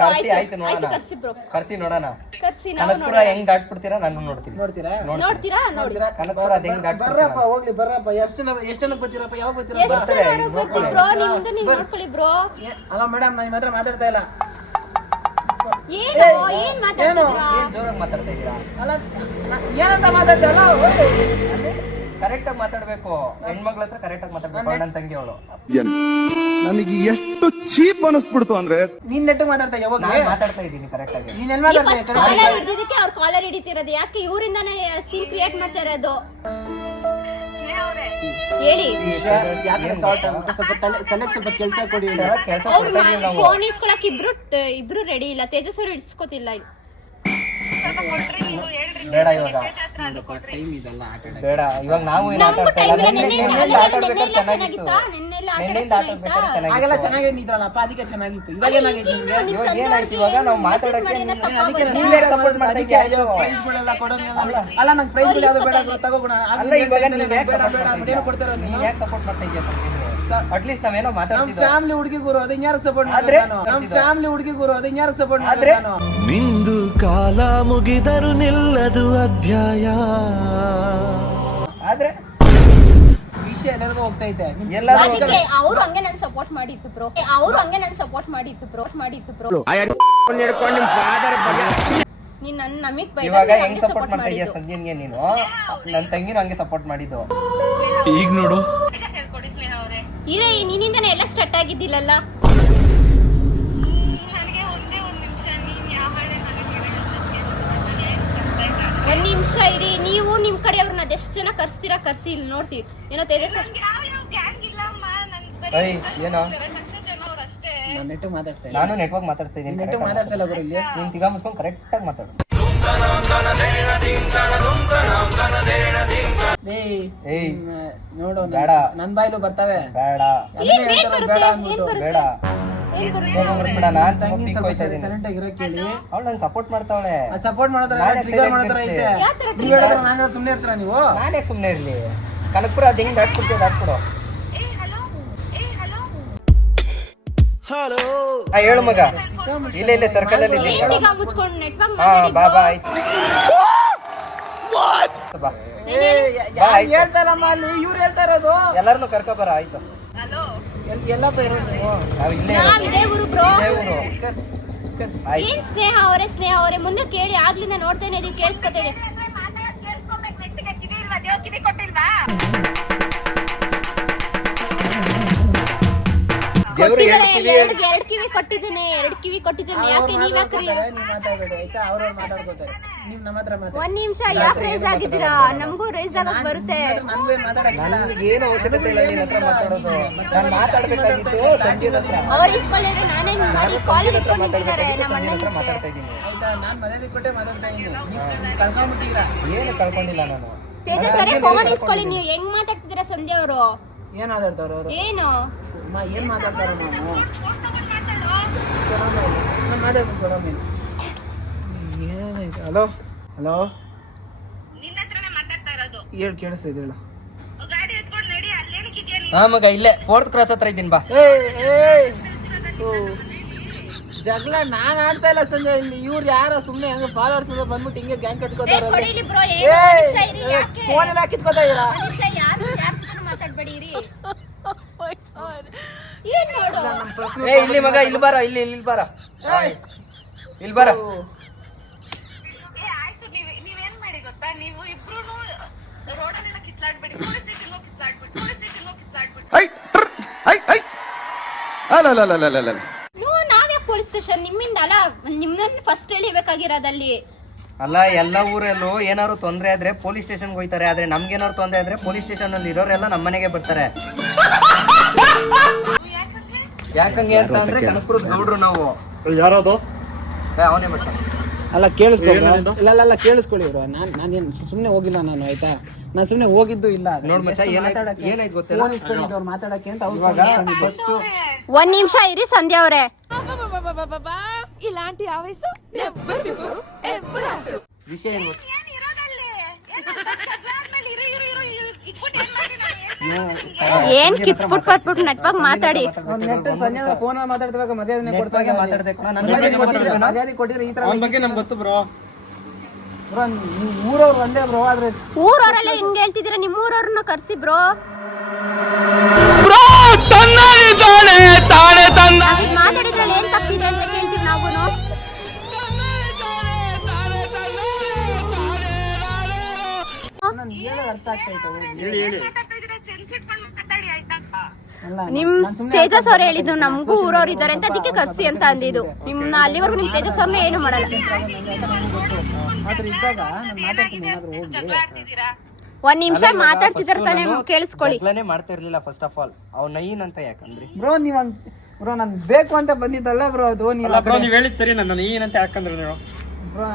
ಕರ್ಸಿ ಆಯ್ತು ನೋಡೋಣ, ಕರ್ಸಿ ಬ್ರೋ ಕರ್ಸಿ ನೋಡೋಣ. ಕರ್ಸಿ ನಾವು ಕನಕಪುರ ಹೆಂಗ್ ದಾಟ್ಬಿಡ್ತೀರಾ ನಾನು ನೋಡ್ತೀನಿ. ನೋಡ್ತೀರಾ? ನೋಡ್ತೀರಾ ನೋಡ್ತೀರಾ ಕನಕಪುರ ಅದ್ ಹೆಂಗ್ ಬರ್ರಪ್ಪ ದಾಟ್ಬಿಡ್ತೀರಾ? ಹೋಗ್ಲಿ ಬರ್ರಪ್ಪ. ಎಷ್ಟು ಜನ ಬರ್ತೀರಪ್ಪ? ಯಾವಾಗ ಬರ್ತೀರಾ? ಎಷ್ಟು ಜನ ಬರ್ತೀವಿ ಬ್ರೋ? ನಿಮ್ದು ನೀವು ನೋಡ್ಕೊಳ್ಳಿ ಬ್ರೋ. ಅಲ್ಲ ಮೇಡಮ್ ನಾನು ನಿಮ್ಮ ಹತ್ರ ಮಾತಾಡ್ತಾ ಇಲ್ಲ. ಏನು ಏನ್ ಮಾತಾಡ್ತಿದ್ದೀರಾ? ಏನ್ ಜೋರಾಗಿ ಮಾತಾಡ್ತಾ ಇದ್ದೀರಾ? ಅಲ್ಲ ಏನಂತ ಮಾತಾಡ್ತಾ ಇಲ್ಲ? ಕರೆಕ್ಟ್ ಆಗಿ ಮಾತಾಡ್ಬೇಕು. ಹೆಣ್ಮಕ್ಳ ಹತ್ರ ಕರೆಕ್ಟ್ ಆಗಿ ಮಾತಾಡ್ಬೇಕು. ಅಣ್ಣನ್ ತಂಗಿ ಅವಳು. ನನಗೆ ಎಷ್ಟು ಚೀಪ್ ಅನಿಸ್ಬಿಡ್ತು ಅಂದ್ರೆ ನೀನ್ ನೆಟ್ಟಿಗೆ ಮಾತಾಡ್ತಾ ಇದ್ಯಾ? ಹೋಗ್ಲಿ. ನಾನು ಮಾತಾಡ್ತಾ ಇದ್ದೀನಿ ಕರೆಕ್ಟ್ ಆಗಿ. ನೀನ್ ಎಲ್ಲಿ ಮಾತಾಡ್ತಾ ಫಸ್ಟ್ ಕಾಲರ್ ಹಿಡಿದಿದ್ದಕ್ಕೆ ಅವ್ರ ಕಾಲರ್ ಹಿಡಿತಿರೋದು ಯಾಕೆ? ಇವರಿಂದಾನೇ ಸೀನ್ ಕ್ರಿಯೇಟ್ ಮಾಡ್ತಾ ಇರೋದು. ಹೇಳಿ ಯಾಕೆ ಸಾಲ್ಟ್ ಸ್ವಲ್ಪ ತಲೆಗೆ ಸ್ವಲ್ಪ ಕೆಲಸ ಕೊಡಿ. ಕೆಲಸ ಅವ್ರ ಫೋನ್ ಇಸ್ಕೊಳಕ್ ಇಬ್ರು ರೆಡಿ ಇಲ್ಲ. ತೇಜಸ್ ಅವ್ರು ಇಡ್ಸ್ಕೊತಿಲ್ಲ. ಬೇಡ ಇವಾಗ, ಟೈಮ್ ಇದೆಲ್ಲ ಆಟ ಬೇಡ ಇವಾಗ. ನಾವು ಏನು ನಮ್ಗೂ ಆಟಾಡ್ತಾ ಟೈಮ್ ಇಲ್ಲ. ಇಲ್ಲ. ನೆನ್ನೆಯಿಂದ ಆಟ ಆಡ್ಬೇಕಾದ್ರೆ ಚೆನ್ನಾಗಿತ್ತು. ನೆನ್ನೆಲ್ಲ ಆಟ ನೆನ್ನೆಯಿಂದ ಆಟ ಆಡ್ಬೇಕಾದ್ರೆ ಆಗೆಲ್ಲ ಚೆನ್ನಾಗಿತ್ತು. ಚೆನ್ನಾಗಿ ನಿಂತ್ರಲ್ಲಪ್ಪ, ಅದಕ್ಕೆ ಚೆನ್ನಾಗಿತ್ತು. ಇವಾಗ ಏನಾಗೈತೆ ನಿಮ್ಗೆ? ಇವಾಗ ಏನಾಯ್ತು? ಇವಾಗ ನಾವು ಮಾತಾಡಕ್ಕೆ ಅದಕ್ಕೆ ನೀವೇ ಸಪೋರ್ಟ್ ಅದಕ್ಕೆ ಮಾಡ್ತಾ ಪ್ರೈಸ್ಗಳೆಲ್ಲ ಕೊಡೋಣ. ಅಲ್ಲ ನಂಗೆ ಪ್ರೈಸ್ಗಳು ಯಾವ್ದು ಬೇಡ, ತಗೋಬೋಣ. ಅಲ್ಲ ಇವಾಗ ನೀನ್ ಯಾಕೆ ಬೇಡ ಸಪೋರ್ಟ್ ಬೇಡ ಏನು ಕೊಡ್ತಾರೋ ನೀನ್ ಯಾಕೆ ಸಪೋರ್ಟ್ ಮಾಡ್ತಾ ಇದೀಯ? ಅಟ್ಲೀಸ್ಟ್ ನಾವೇನೋ ನಮ್ ಮಾತಾಡ್ತಿದ್ವಿ. ಫ್ಯಾಮಿಲಿ ಹುಡುಗಿ ಗುರು ಅದನ್ನ ಯಾರಿಗೆ ಸಪೋರ್ಟ್ ಆದ್ರೆ ಮಾಡ್ತಾರೆ? ನಮ್ ಫ್ಯಾಮಿಲಿ ಹುಡುಗಿ ಗುರು ಅದನ್ನ ಯಾರಿಗೆ ಸಪೋರ್ಟ್ ಆದ್ರೆ ಮಾಡ್ತಾರೆ? ನಿಂದು ಕಾಲ ಮುಗಿದರು ನಿಲ್ಲದು ಅಧ್ಯಾಯ. ಆದ್ರೆ ವಿಷಯ ಎಲ್ಲರಿಗೂ ಹೋಗ್ತೈತೆ. ಎಲ್ಲರೂ ಅದಕ್ಕೆ ಅವ್ರು ಹಂಗೆ ನನ್ ಸಪೋರ್ಟ್ ಮಾಡಿತ್ತು ಬ್ರೋ. ಅವ್ರು ಹಂಗೆ ನನ್ ಸಪೋರ್ಟ್ ಮಾಡಿತ್ತು ಬ್ರೋ. ನೀನ್ ನಮಗ್ ಇವಾಗ ಬೈದಾಗ ಹೆಂಗ್ ಸಪೋರ್ಟ್ ಮಾಡ್ತಾ ಇದೀಯ ಸಂಧ್ಯನ್ಗೆ ನೀನು? ನನ್ನ ತಂಗಿನೂ ಹಂಗೆ ಸಪೋರ್ಟ್ ಮಾಡಿದ್ದು. ಈಗ ನೋಡು ಹೇಳ್ಕೊಡಿ ಸ್ನೇಹ ಅವ್ರೆ. ಇರೇ ನಿನ್ನಿಂದನೇ ಎಲ್ಲ ಸ್ಟಾರ್ಟ್ ಆಗಿದ್ದಿಲ್ಲಲ್ಲ. ನನಗೆ ಒಂದೇ ಒಂದ್ ನಿಮಿಷ, ನೀನ್ ಯಾವ ಹಾಳೆ ನನಗೆ ಹೇಳ್ಸಕ್ಕೆ ಒಂದ್ ನಿಮಿಷ ಇರಿ. ನೀವು ನಿಮ್ ಕಡೆಯವ್ರನ್ನ ಅದೆಷ್ಟು ಜನ ಕರ್ಸ್ತೀರಾ ಕರ್ಸಿ, ಇಲ್ಲಿ ನೋಡ್ತೀವಿ. ಏನೋ ತೇಜಸ್ ಯಾವ ಗ್ಯಾಂಗ್ ಇಲ್ಲಮ್ಮ. ನನ್ ಏಯ್ ಏನೋ ಲಕ್ಷ ಜನ ಅವ್ರಷ್ಟೇ. ನಾನು ನೆಟ್ಟು ಮಾತಾಡ್ತಾ ಇಲ್ಲ. ನಾನು ನೆಟ್ವರ್ಕ್ ಮಾತಾಡ್ತಾ ಇದ್ದೀನಿ. ನೆಟ್ಟು ಮಾತಾಡ್ತಾ ಇಲ್ಲ ಗುರು ಇಲ್ಲಿ. ನೀನ್ ತಿಗಾ ಮುಚ್ಕೊಂಡು ಕರೆಕ್ಟ್ ಆಗಿ ಮಾತಾಡು. ಏಯ್ ನೋಡು ಬೇಡ. ನನ್ ಬಾಯ್ಲು ಬರ್ತಾವೆ. ಬೇಡ ಏನ್ ಬೇಡ ಅಂದ್ಬಿಟ್ಟು. ಬೇಡ ಬೇಡ. ನಾನ್ ತಂಗಿ ಪೀಕ್ ಸ್ವಲ್ಪ ಹೋಯ್ತಾ ಇದ್ದೀನಿ. ಸೈಲೆಂಟ್ ಆಗಿರೋ ಕೇಳಿ. ಅವಳು ನನ್ ಸಪೋರ್ಟ್ ಮಾಡ್ತಾವಳೆ. ಸಪೋರ್ಟ್ ಮಾಡತ್ರ ನಾನೇ ಟ್ರಿಗರ್ silent ಮಾಡತ್ರ ಐತೆ. ಇರ್ತೀನಿ. ಯಾವ ತರ ನೀವ್ ಹೇಳಿದ್ರೆ ನಾನು ಸುಮ್ಮನೆ ಇರ್ತೀರಾ ನೀವು? ನಾನು ಯಾಕೆ ಸುಮ್ಮನೆ ಇರ್ಲಿ? ಕನಕಪುರ ಅದ್ ಹೆಂಗ್ ದಾಟ್ಬಿಡ್ತೀವಿ ದಾಟ್ಬಿಡು. ಹೇಳು ಮಗ. ಇಲ್ಲೇ ಸರ್ಕಲ್ ಅಲ್ಲಿ ಇದ್ದೀನಿ. ಏನ್ ಈಗ ಮುಚ್ಕೊಂಡು ನೆಟ್ವರ್ಕ್ ಹಾ ಬಾ ಬಾ ಆಯ್ತು ಬಾ. ಯಾರು ಹೇಳ್ತಾ ಇಲ್ಲಮ್ಮ ಅಲ್ಲಿ, ಇವ್ರು ಹೇಳ್ತಾ ಇರೋದು. ಎಲ್ಲಾರನು ಕರ್ಕೊ ಬರ ಆಯ್ತು. ಎಲ್ಲಪ್ಪ ಇರೋದು ನೀವು? ನಾವ್ ಇಲ್ಲೇ ನಾವ್ ಇದೇ ಊರು ಬ್ರೋ. ಇದೇ ಊರು. ಆಯ್ತು. ಏನ್ ಸ್ನೇಹ ಅವರೇ ಮುಂದೆ ಕೇಳಿ. ಆಗ್ಲಿಂದ ನೋಡ್ತೇನೆ ಇದೀವಿ, ಕೇಳಿಸ್ಕೊತೇನೆ. ಕೇಳಿಸ್ಕೊಬೇಕು. ನೆಟ್ಟಿಗೆ ಕಿವಿ ಇಲ್ವಾ? ದೇವ್ರ ಕಿವಿ ಕೊಟ್ಟಿಲ್ವಾ? ದೇವ್ರು ಎರಡ್ ಕಿವಿ ಕೊಟ್ಟಿದ್ದೇನೆ. ಯಾಕೆ ನೀವ್ ಯಾಕ್ರಿ? ನೀವು ಮಾತಾಡ್ಬೇಡಿ ಆಯ್ತಾ? ಅವ್ರವ್ರು ಮಾತಾಡ್ಕೋತಾರೆ. ನೀವ್ ನಮ್ಮ ಹತ್ರ ಮಾತಾಡಿ. ಒಂದ್ ನಿಮಿಷ ಯಾಕೆ ರೈಸ್ ಆಗಿದ್ದೀರಾ? ನಮಗೂ ರೈಸ್ ಆಗಕ್ ಬರುತ್ತೆ. ನನ್ಗೂ ಏನ್ ಮಾತಾಡಕ್ಕಿಲ್ಲ. ನನಗೆ ಏನು ಅವಶ್ಯಕತೆ ಇಲ್ಲ ನಿನ್ನ ಹತ್ರ ಮಾತಾಡೋದು. ನಾನು ಮಾತಾಡ್ಬೇಕಾಗಿತ್ತು ಸಂಜೀವ್ ಹತ್ರ. ಅವ್ರು ಇಸ್ಕೊಳ್ಳಿದ್ರೆ ನಾನೇ ಮಾಡಿ ಕಾಲ್ ಸಂಜೀವ್ ಹತ್ರ ಇಟ್ಕೊಂಡಿದ್ದಾರೆ ಮಾತಾಡ್ಬೇಕಾಗಿತ್ತು. ನಮ್ಮ ಸಂಜೀವ್ ಹತ್ರ ಅಣ್ಣನಿಗೆ. ಮಾತಾಡ್ತಾ ಇದ್ದೀನಿ. ಆಯ್ತಾ? ನಾನ್ ಮರ್ಯಾದೆ ಕೊಟ್ಟೆ ಮಾತಾಡ್ತಾ ಇದ್ದೀನಿ. ನೀವು ಕಳ್ಕೊಂಡ್ಬಿಟ್ಟಿರ. ಏನು ಕಳ್ಕೊಂಡಿಲ್ಲ ನಾನು. ತೇಜಸ್ ಅವರೇ ಫೋನ್ ಇಸ್ಕೊಳ್ಳಿ. ನೀವು ಹೆಂಗ್ ಮಾತಾಡ್ತಿದ್ದೀರಾ ಸಂಧ್ಯಾ ಅವರು? ಏನ್ ಮಾತಾಡ್ತಾರ ಅವರು? ಏನು ಏನ್ ಮಾತಾಡ್ತಾರ? ನಾನು ಮಾತಾಡ್ತೀನಿ ಕೊಡೋಣ. ಏನಾಯ್ತು? ಹಲೋ ಹಲೋ ನಿನ್ನ ಹತ್ರನೇ ಮಾತಾಡ್ತಾ ಇರೋದು. ಹೇಳು, ಕೇಳಿಸ್ತಾ ಇದೆ ಹೇಳು. ಗಾಡಿ ಎತ್ಕೊಂಡು ನಡಿ. ಅಲ್ಲೇನಕ್ಕಿದ್ಯಾ ನೀನು? ಹಾ ಮಗ ಇಲ್ಲೇ 4th ಕ್ರಾಸ್ ಹತ್ರ ಇದ್ದೀನಿ ಬಾ. ಜಗಳ ನಾನ್ ಆಡ್ತಾ ಇಲ್ಲ ಸಂಜೆ. ಇಲ್ಲಿ ಇವ್ರು ಯಾರ ಸುಮ್ನೆ ಹಂಗ ಫಾಲೋವರ್ಸ್ ಬಂದ್ಬಿಟ್ಟು ಹಿಂಗೆ ಗ್ಯಾಂಗ್ ಕಟ್ಕೋತಾರ. ಕೊಡಿಲಿ ಬ್ರೋ. ನಿಮಿಷ ಇರಿ. ಯಾಕೆ ಫೋನ್ ಎಲ್ಲ ಕಿತ್ಕೋತಾ ಇದ್ದೀರಾ? ಒಂದ್ ನಿಮಿಷ. ಯಾರು ಮಾತಾಡ್ಬೇಡಿ ಇರಿ. ಏನ್ ನೋಡು ಏ ಇಲ್ಲಿ ಮಗ ಇಲ್ಲಿ ಬಾರ. ಇಲ್ಲಿ ಬಾರ. ಇಲ್ಲಿ ಬರ. ಆಯ್ತು, ನೀವೇನ್ ಮಾಡಿ ಗೊತ್ತಾ, ನೀವು ಇಬ್ರು ರೋಡಲ್ಲೆಲ್ಲ ಕಿತ್ಲಾಡ್ಬೇಡಿ, ಪೊಲೀಸ್ ಸ್ಟೇಷನ್ ಹೋಗಿ ಕಿತ್ಲಾಡ್ಬಿಟ್ಟು ನಾವ್ಯಾಕೆ ಪೊಲೀಸ್ ಸ್ಟೇಷನ್? ನಿಮ್ಮಿಂದ ಅಲ್ಲ, ನಿಮ್ಮನ್ನ ಫಸ್ಟ್ ಎಳಿಬೇಕಾಗಿರೋದಲ್ಲಿ. ಅಲ್ಲ, ಎಲ್ಲ ಊರಲ್ಲೂ ಏನಾದ್ರು ತೊಂದ್ರೆ ಆದ್ರೆ ಪೊಲೀಸ್ ಸ್ಟೇಷನ್ಗೆ ಹೋಯ್ತಾರೆ. ಆದ್ರೆ ನಮ್ಗೇನಾದ್ರು ತೊಂದ್ರೆ ಆದ್ರೆ ಪೊಲೀಸ್ ಸ್ಟೇಷನ್ ಅಲ್ಲಿ ಇರೋರೆಲ್ಲ ನಮ್ಮ ಮನೆಗೆ ಬರ್ತಾರೆ. ಯಾಕಂಗೆ ಅಂತ ಅಂದ್ರೆ ಕನಕಪುರದ ಗೌಡ್ರು ನಾವು. ಯಾರದು? ಅವನೇ ಮಚ್ಚ. ಅಲ್ಲ ಕೇಳಿಸ್ಕೊಳ್ಳಿ, ಇಲ್ಲ ಕೇಳಿಸ್ಕೊಳ್ಳಿ ಬ್ರೋ. ನಾನೇನು ಸುಮ್ಮನೆ ಹೋಗಿಲ್ಲ ನಾನು, ಆಯ್ತಾ? ನಾನು ಸುಮ್ಮನೆ ಹೋಗಿದ್ದು ಇಲ್ಲ. ನೋಡ್ ಮಚ್ಚ, ಏನಾಯ್ತು ಗೊತ್ತಿಲ್ಲ, ಅವ್ರು ಮಾತಾಡಕ್ಕೆ ಅಂತ ಅವ್ರು ಒಂದ್ ನಿಮಿಷ ಇರಿ ಸಂಧ್ಯಾ ಅವರೇ. ಇಲಾಂಟಿ ಆವೈಸು ವಿಷಯ ಏನ್ ಗೊತ್ತ? ಏನ್ ಇರೋದಲ್ಲಿ ಆದ್ಮೇಲೆ ಇಟ್ಬಿಟ್ಟು ಏನ್ ಮಾಡಿ ನಾನು ಏನ್ ಕಿತ್ಬಿಟ್ ಪಟ್ಬಿಟ್ಟು ನೆಟ್ವಾಗ ಮಾತಾಡಿ. ನೆಟ್ ಸಂಜೆ ಫೋನ್ ಮಾತಾಡ್ತಿವಾಗ ಮರ್ಯಾದೆ ಕೊಡ್ತಾಗೆ ಮಾತಾಡ್ಬೇಕು. ಮರ್ಯಾದೆ ಕೊಟ್ಟಿದ್ರೆ ಈ ತರ ಅವನ ಬಗ್ಗೆ ನಮ್ಗೆ ಗೊತ್ತು ಬ್ರೋ. ಬ್ರೋ ನೀವು ಊರವ್ರು ಒಂದೇ ಬ್ರೋ. ಆದ್ರೆ ಊರವರೆಲ್ಲ ಹಿಂಗ್ ಹೇಳ್ತಿದ್ದೀರಾ, ನಿಮ್ ಊರವ್ರನ್ನ ಕರ್ಸಿ ಬ್ರೋ. ಮಾತಾಡಿದ್ರಲ್ಲಿ ಏನ್ ತಪ್ಪಿದೆ ಅಂತ ಕೇಳ್ತೀವಿ ನಾವು. ನಾನು ಹೇಳೋದು ಅರ್ಥ ಆಗ್ತಾ ಮಾತಾಡ್ತಾ ಇದೀರಾ, ಸೆನ್ಸ್ ಇಟ್ಕೊಂಡು ಮಾತಾಡಿ ಆಯ್ತಾ? ನಿಮ್ ತೇಜಸ್ ಅವ್ರು ಹೇಳಿದ್ದು ನಮಗೂ ಊರವ್ರು ಇದಾರೆ ಅಂತ, ಅದಕ್ಕೆ ಕರ್ಸಿ ಅಂತ ಅಂದಿದ್ದು. ನಿಮ್ನ ಅಲ್ಲಿವರೆಗೂ ನಿಮ್ ತೇಜಸ್ ಅವ್ರನ್ನ ಏನು ಮಾಡಲ್ಲ. ಆದ್ರೆ ಇದ್ದಾಗ ನಾನು ಮಾತಾಡ್ತೀನಿ ಏನಾದ್ರು ಹೋಗಿ. ಜಗಳ ಆಡ್ತಿದ್ದೀರಾ? ಒಂದ್ ನಿಮಿಷ ಮಾತಾಡ್ತಿದಾರೆ ತಾನೇ, ಕೇಳಿಸ್ಕೊಳ್ಳಿ. ಜಗಳನೇ ಮಾಡ್ತಾ ಇರ್ಲಿಲ್ಲ ಫಸ್ಟ್ ಆಫ್ ಆಲ್. ಅವ್ ನೈನ್ ಅಂತ ಯಾಕಂದ್ರಿ ಬ್ರೋ ನೀವ್ ಬ್ರೋ ನಾನು ಬೇಕು ಅಂತ ಬಂದಿದ್ದಲ್ಲ ಬ್ರೋ. ಅದು ಅಲ್ಲ ಬ್ರೋ, ನೀವ್ ಹೇಳಿದ್ ಸರಿ. ನಾನು ಏನಂತ ಯಾಕಂದ್ರೆ ನೀವು ಬ್ರೋ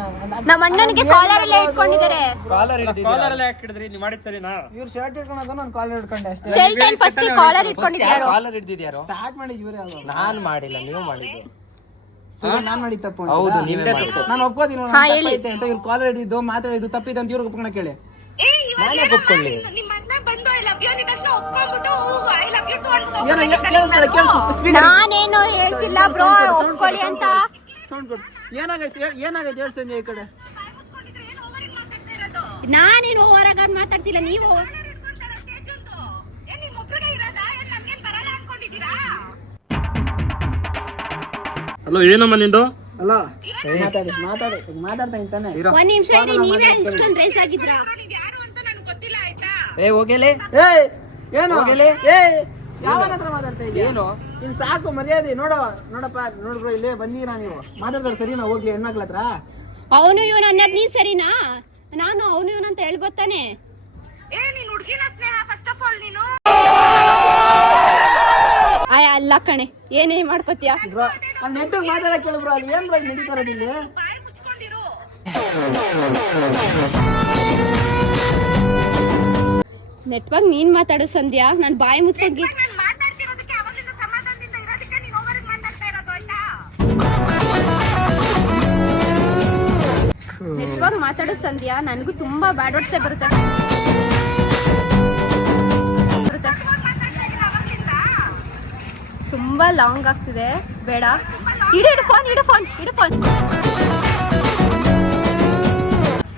ನಮ್ಮ ಅಣ್ಣನಿಗೆ ಕಾಲರ್ ಅಲ್ಲೇ ಇಟ್ಕೊಂಡಿದ್ದಾರೆ. ಕಾಲರ್ ಕಾಲರ್ ಎಲ್ಲ ಯಾಕೆ ಹಿಡಿದ್ರಿ? ನೀವು ಮಾಡಿದ್ ಸರಿನಾ? ಇವ್ರು ಶರ್ಟ್ ಇಟ್ಕೊಂಡು ನಾನು ಕಾಲರ್ ಇಟ್ಕೊಂಡೆ ಅಷ್ಟೇ. ಶೆಲ್ಟನ್ ಫಸ್ಟ್ ಕಾಲರ್ ಇಟ್ಕೊಂಡಿದ್ಯಾರು? ಕಾಲರ್ ಹಿಡಿದಿದ್ಯಾರು? ಸ್ಟಾರ್ಟ್ ಮಾಡಿದ್ ಇವರೇ ಅಲ್ವಾ? ನಾನ್ ಮಾಡಿಲ್ಲ, ನೀವು ಮಾಡಿದ್ದು. ನಾನ್ ಮಾಡಿದ ತಪ್ಪು. ಹೌದು, ನಿಮ್ದೇ ತಪ್ಪು. ನಾನು ಒಪ್ಕೋತೀನಿ ಹಾ, ಹೇಳಿ. ಅಂತ. ಇವ್ರು ಕಾಲರ್ ಹಿಡಿದು ಮಾತಾಡಿದ್ದು ತಪ್ಪಿದೆ ಅಂತ ಇವ್ರಿಗೆ ಒಪ್ಕೊಂಡ ಕೇಳಿ. ನಾನೇ ಒಪ್ಕೊಳ್ಳಿ. ನಿಮ್ಮ ಅಣ್ಣ ಬಂದು ಐ ಲವ್ ಯು ಅಂದಿದ ತಕ್ಷಣ ಒಪ್ಕೊಂಡ್ಬಿಟ್ಟು ಐ ಲವ್ ಯು ಟು ಅಂತ ನಾನೇನು ಹೇಳ್ತಿಲ್ಲ ಬ್ರೋ, ಒಪ್ಕೊಳ್ಳಿ ಅಂತ. ಸೌಂಡ್ ಕೊಡು. ಏನಾಗೈತೆ ಹೇಳಿ ಸಂಜೆ ಈ ಕಡೆ. ನಾನೇನು ಹೊರಗಡೆ ಮಾತಾಡ್ತಿಲ್ಲ, ನೀವು ಹಲೋ, ಏನಮ್ಮ ನಿಂದು? ಅಲ್ಲ ಮಾತಾಡ್ತಾ ಇಂತಾನೆ. ಒಂದ್ ನಿಮಿಷ ಇರಿ, ನೀವೇ ಇಷ್ಟೊಂದು ರೇಸ್ ಆಗಿದ್ರಾ? ಏ ಹೋಗಲೇ, ಏನು ಹೋಗಲೇ. ಯಾವನ ಹತ್ರ ಮಾತಾಡ್ತಾ ಇದ್ದೀಯ? ಏನು ಇಲ್ಲಿ ಸಾಕು ಮರ್ಯಾದೆ. ನೋಡಪ್ಪ ನೋಡ್ಬ್ರೋ, ಇಲ್ಲೇ ಬಂದಿರಾ ನೀವು ಮಾತಾಡ್ತಾರೆ ಸರಿನಾ? ಹೋಗ್ಲಿ ಹೆಣ್ಮಕ್ಳ ಹತ್ರ. ಅವನು ಇವನು ಅನ್ನೋದು ನೀನ್ ಸರಿನಾ? ನಾನು ಅವನು ಇವನು ಅಂತ ಹೇಳ್ಬೋತಾನೆ. ನೀನ್ ಹುಡುಗಿನ ಸ್ನೇಹ ಫಸ್ಟ್ ಆಫ್ ಆಲ್ ನೀನು ಅಲ್ಲ ಕಣೆ, ಏನೇ ಮಾಡ್ಕೋತೀಯ? ಅಲ್ಲಿ ನೆಟ್ಟಿಗೆ ಮಾತಾಡಕ್ ಕೇಳಿಬ್ರೋ, ಅಲ್ಲಿ ಏನ್ ಬಗ್ಗೆ ನಡೀತಾ ಇರೋದು ಇಲ್ಲಿ? ಬಾಯಿ ಮುಚ್ಕೊಂಡಿರು. ನೆಟ್ವರ್ಕ್ ನೀನ್ ಮಾತಾಡು ಸಂಧ್ಯಾ, ನಾನು ಬಾಯಿ ಮುಚ್ಕೊಂಡು ನಾನು ಮಾತಾಡ್ತಿರೋದಕ್ಕೆ ಅವಾಗಿಂದ ಸಮಾಧಾನದಿಂದ ಇರೋದಕ್ಕೆ ನೀನ್ ಓವರಿಗೆ ಮಾತಾಡ್ತಾ ಇರೋದು ಆಯ್ತಾ? ನೆಟ್ವರ್ಕ್ ಮಾತಾಡು ಸಂಧ್ಯಾ, ನನಗೂ ತುಂಬಾ ಬ್ಯಾಡ್ ವರ್ಡ್ಸೇ ಬರುತ್ತೆ. ತುಂಬಾ ಲಾಂಗ್ ಆಗ್ತಿದೆ, ಬೇಡ. ಇಡು ಫೋನ್.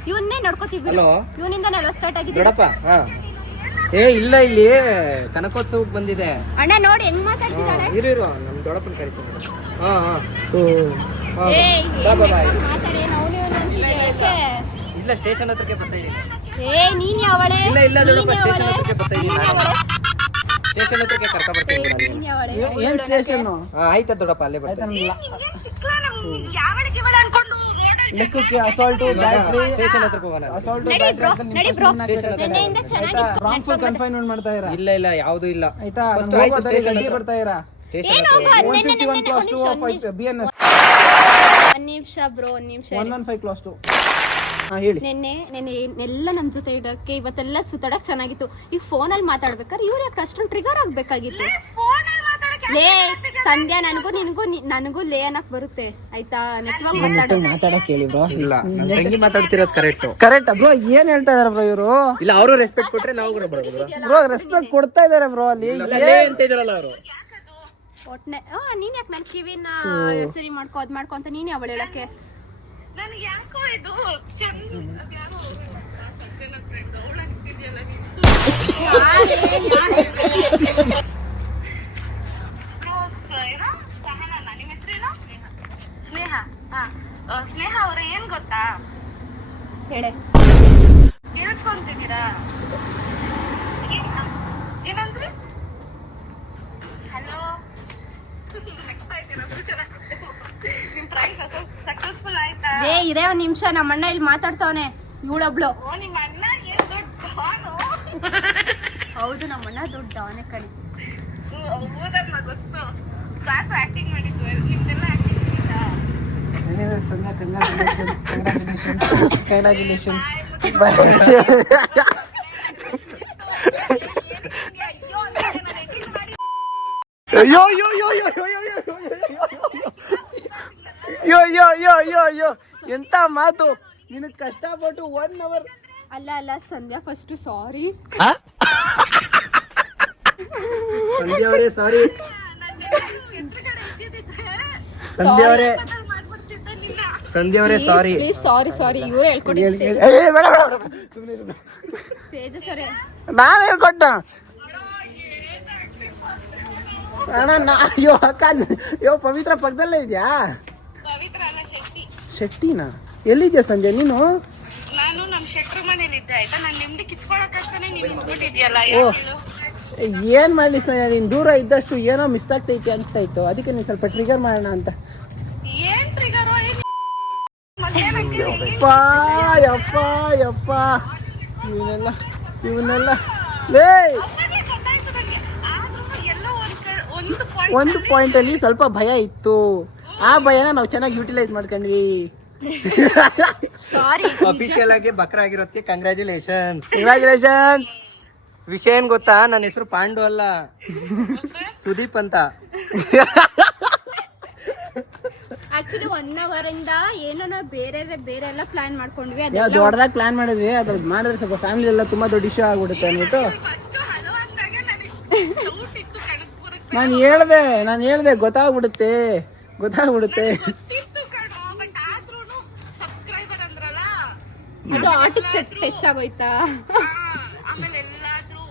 ಇವನ್ನೇ ನೋಡ್ಕೋತೀವಿ. ಹಲೋ, ಇವನಿಂದನೇ ಅಲ್ವಾ ಸ್ಟಾರ್ಟ್ ಆಗಿದೆ? ನೋಡಪ್ಪ. ಏ ಇಲ್ಲ, ಇಲ್ಲಿ ಕನಕೋತ್ಸವಕ್ಕೆ ಬಂದಿದೆ. ಅಣ್ಣ ನೋಡಿ ಹೆಂಗ್ ಮಾತಾಡ್ತಿದ್ದಾಳೆ. ಇರು, ನಮ್ ದೊಡ್ಡಪ್ಪನ ಕರಿತೀನಿ. ಮಾತಾಡಿ, ಅವನು ಅಂತಿದೆ. ಯಾಕೆ? ಇಲ್ಲ, ಸ್ಟೇಷನ್ ಹತ್ರಕ್ಕೆ ಬರ್ತಾ ಇದೀನಿ. ನೀನ್ ಯಾವಳೆ? ಇಲ್ಲ ದೊಡ್ಡಪ್ಪ, ಸ್ಟೇಷನ್ ಹತ್ರಕ್ಕೆ ಬರ್ತಾ ಇದೀನಿ. ಸ್ಟೇಷನ್ ಹತ್ರಕ್ಕೆ ಕರ್ಕ ಬರ್ತೀನಿ. ಏನ್ ಸ್ಟೇಷನ್? ಆಯ್ತಾ ದೊಡ್ಡಪ್ಪ, ಅಲ್ಲೇ ಬರ್ತೀನಿ. ಯಾವಳಿಗೆ ಇವಳ ಅನ್ಕೊಂಡು ಲೆಕ್ಕಕ್ಕೆ ಅಸಾಲ್ಟು ಬ್ಯಾಟ್ರಿ ಸ್ಟೇಷನ್ ಹತ್ರಕ್ಕೆ ಹೋಗೋಣ. ಅಸಾಲ್ಟು ನಡಿ ಬ್ರೋ, ನಡಿ ಬ್ರೋ. ಸ್ಟೇಷನ್ ಹತ್ರ ನಿನ್ನೆಯಿಂದ ಚೆನ್ನಾಗಿತ್ತು. ರಾಂಗ್ಫುಲ್ ಕನ್ಫೈನ್ಮೆಂಟ್ ಮಾಡ್ತಾ ಇರಾ? ಇಲ್ಲ ಯಾವುದು ಇಲ್ಲ. ಆಯ್ತಾ? ಫಸ್ಟ್ ಆಯ್ತು ಸ್ಟೇಷನ್ ಹತ್ರ ಬರ್ತಾ ಇರಾ? ಸ್ಟೇಷನ್ ಏನು ಹತ್ರ ಹೋಗು, 151 ಕ್ಲಾಸ್ 2 BNS ಒಂದ್ ನಿಮಿಷ ಬ್ರೋ, ಒಂದ್ ನಿಮಿಷ. 115 ಕ್ಲಾಸ್ 2. ಹೇಳಿ. ನೆನ್ನೆ ಎಲ್ಲ ನಮ್ ಜೊತೆ ಇಡಕ್ಕೆ ಇವತ್ತೆಲ್ಲ ಸುತ್ತಾಡಕ್ ಚೆನ್ನಾಗಿತ್ತು. ಈಗ ಫೋನಲ್ಲಿ ಮಾತಾಡ್ಬೇಕಾದ್ರೆ ಇವ್ರು ಯಾಕೆ ಅಷ್ಟೊಂದು ಟ್ರಿಗರ್ ಆಗ್ಬೇಕಾಗಿತ್ತು? ಲೇ ಸಂಧ್ಯಾ, ನನಗೂ ಲೇ ಅನ್ನಕ್ ಬರುತ್ತೆ ಆಯ್ತಾ? ನೆಟ್ವರ್ಕ್ ಮಾತಾಡಕ್ ಹೇಳಿ ಬ್ರೋ. ಇಲ್ಲ, ನನ್ನ ತಂಗಿ ಮಾತಾಡ್ತಿರೋದು ಕರೆಕ್ಟ್ ಬ್ರೋ. ಏನ್ ಹೇಳ್ತಾ ಇದಾರೆ ಬ್ರೋ ಇವರು? ಇಲ್ಲ, ಅವರು ರೆಸ್ಪೆಕ್ಟ್ ಕೊಟ್ರೆ ನಾವು ಕೂಡ ಬರ್ಬೋದು. ಬ್ರೋ ರೆಸ್ಪೆಕ್ಟ್ ಕೊಡ್ತಾ ಇದಾರೆ ಬ್ರೋ. ಅಲ್ಲಿ ಅಂತ ಇದಾರಲ್ಲ ಅವರು. ಒಟ್ನೆ ನೀನ್ ಯಾಕೆ ನನ್ ಕಿವಿನ ಸರಿ ಮಾಡ್ಕೋ ಅದ್ ಮಾಡ್ಕೊ ಅಂತ ನೀನ್ ಅವಳು ಹೇಳಕ್ಕೆ? ನನಗೆ ಯಾಕೋ ಇದು ಯಾರೋ ಸಜ್ಜನ ಫ್ರೆಂಡ್ ಅವಳು ಅನ್ಸ್ತಿದ್ಯಲ್ಲ ನೀನು. ಏನೋ ಸಹನನ, ನಿಮ್ಮ ಹೆಸರೇನು? ಸ್ನೇಹ. ಹೇಳೆ. ಕೇಳಿಸ್ಕೊಂತಿದ್ದೀರಾ? ಏನಂದ್ರಿ? ಹಲೋ, ನಿಮ್ ಟ್ರೈ ಸಕ್ಸಸ್ಫುಲ್ ಆಯ್ತಾ? ಏ ಇರೇ ಒಂದ್ ನಿಮಿಷ, ನಮ್ಮ ಅಣ್ಣ ಇಲ್ಲಿ ಮಾತಾಡ್ತಾವನೆ. ಇವಳೊಬ್ಳು. ಓ, ನಿಮ್ಮ ಅಣ್ಣ ಏನ್ ದೊಡ್ಡ ಡಾನು? ಹೌದು, ನಮ್ಮ ಅಣ್ಣ ದೊಡ್ಡ ಡಾನೆ ಕಣೆ. ಹೌದಮ್ಮ, ಗೊತ್ತು. ಸಾಕು ಆಕ್ಟಿಂಗ್ ಮಾಡಿದ್ದು. ನಿಮ್ದೆಲ್ಲ ಆಕ್ಟಿಂಗ್ ಮುಗೀತಾ? Anyways, ಸಂಧ್ಯಾ, ಕಂಗ್ರಾಚುಲೇಷನ್ಸ್. ಅಯ್ಯೋ, ಅಯ್ಯೋ ಎಂತ ಮಾತು. ನಿನಗೆ ಕಷ್ಟಪಟ್ಟು 1 hour. ಅಲ್ಲ ಸಂಧ್ಯಾ ಫಸ್ಟ್ ಸಾರಿ. ಸಂಧ್ಯಾ ಅವರೇ ಸಾರಿ. ಸಂಧ್ಯಾ ಅವರೇ ಸಾರಿ. ಸಾರಿ ಇವ್ರು ಹೇಳ್ಕೊಟ್ಟಿದ್ದು. ತೇಜಸ್ ಅವರೇ ನಾನು ಹೇಳ್ಕೊಟ್ಟ ಅಣ್ಣ. ಅಯ್ಯೋ ಅಕ್ಕ, ಅಯ್ಯೋ ಪವಿತ್ರ ಪಕ್ಕದಲ್ಲೇ ಇದೆಯಾ? ಪವಿತ್ರ ಅಲ್ಲ, ಶೆಟ್ಟಿ. ಶೆಟ್ಟಿನಾ? ಎಲ್ಲಿದ್ಯಾ ಸಂಧ್ಯಾ ನೀನು? ನಾನು ನಮ್ ಶೆಟ್ರ ಮನೇಲಿದ್ದೆ, ಆಯ್ತಾ? ನಾನು ನಿಮ್ದು ಕಿತ್ಕೊಳಕ್ಕಾಗ್ತಾನೆ ನೀನ್ ನಿಂತ್ಕೊಂಡಿದ್ಯಲ್ಲ. ಏನ್ ಮಾಡ್ಲಿ ಸಂಧ್ಯಾ, ನೀನ್ ದೂರ ಇದ್ದಷ್ಟು ಏನೋ ಮಿಸ್ ಆಗ್ತೈತಿ ಅನ್ಸ್ತಾ ಇತ್ತು, ಅದಕ್ಕೆ ನೀನ್ ಸ್ವಲ್ಪ ಟ್ರಿಗರ್ ಮಾಡೋಣ ಅಂತ. ಏನ್ ಟ್ರಿಗರೋ? ಯಪ್ಪ ಇವನ್ನೆಲ್ಲ ಲೇ ಒಂದು ಪಾಯಿಂಟ್ ಅಲ್ಲಿ ಸ್ವಲ್ಪ ಭಯ ಇತ್ತು. ಆ ಭಯನ ನಾವು ಚೆನ್ನಾಗಿ ಯೂಟಿಲೈಸ್ ಮಾಡ್ಕೊಂಡ್ವಿ. ಸಾರಿ. ಅಫಿಷಿಯಲ್ ಆಗಿ ಬಕ್ರ ಆಗಿರೋದಕ್ಕೆ ಕಂಗ್ರಾಚುಲೇಷನ್ಸ್. ವಿಷಯ ಏನ್ ಗೊತ್ತಾ, ನನ್ನ ಹೆಸರು ಪಾಂಡು ಅಲ್ಲ, ಸುದೀಪ್ ಅಂತ. ಆಕ್ಚುಲಿ 1 hour ಇಂದ ಏನೋ ಬೇರೆ ಎಲ್ಲ ಪ್ಲಾನ್ ಮಾಡ್ಕೊಂಡ್ವಿ. ದೊಡ್ಡದಾಗಿ ಪ್ಲಾನ್ ಮಾಡಿದ್ವಿ, ಅದ್ರದ್ದು ಮಾಡಿದ್ರೆ ಸ್ವಲ್ಪ ಫ್ಯಾಮಿಲಿ ಎಲ್ಲ ತುಂಬಾ ದೊಡ್ಡ ಇಶ್ಯೂ ಆಗ್ಬಿಡುತ್ತೆ ಅಂದ್ಬಿಟ್ಟು ನಾನು ಹೇಳ್ದೆ ಗೊತ್ತಾಗ್ಬಿಡುತ್ತೆ. ಅದು ಆಟಿಕ್ ಟಚ್ ಆಗೋಯ್ತಾ? ಆಮೇಲೆ ಎಲ್ಲಾದ್ರೂ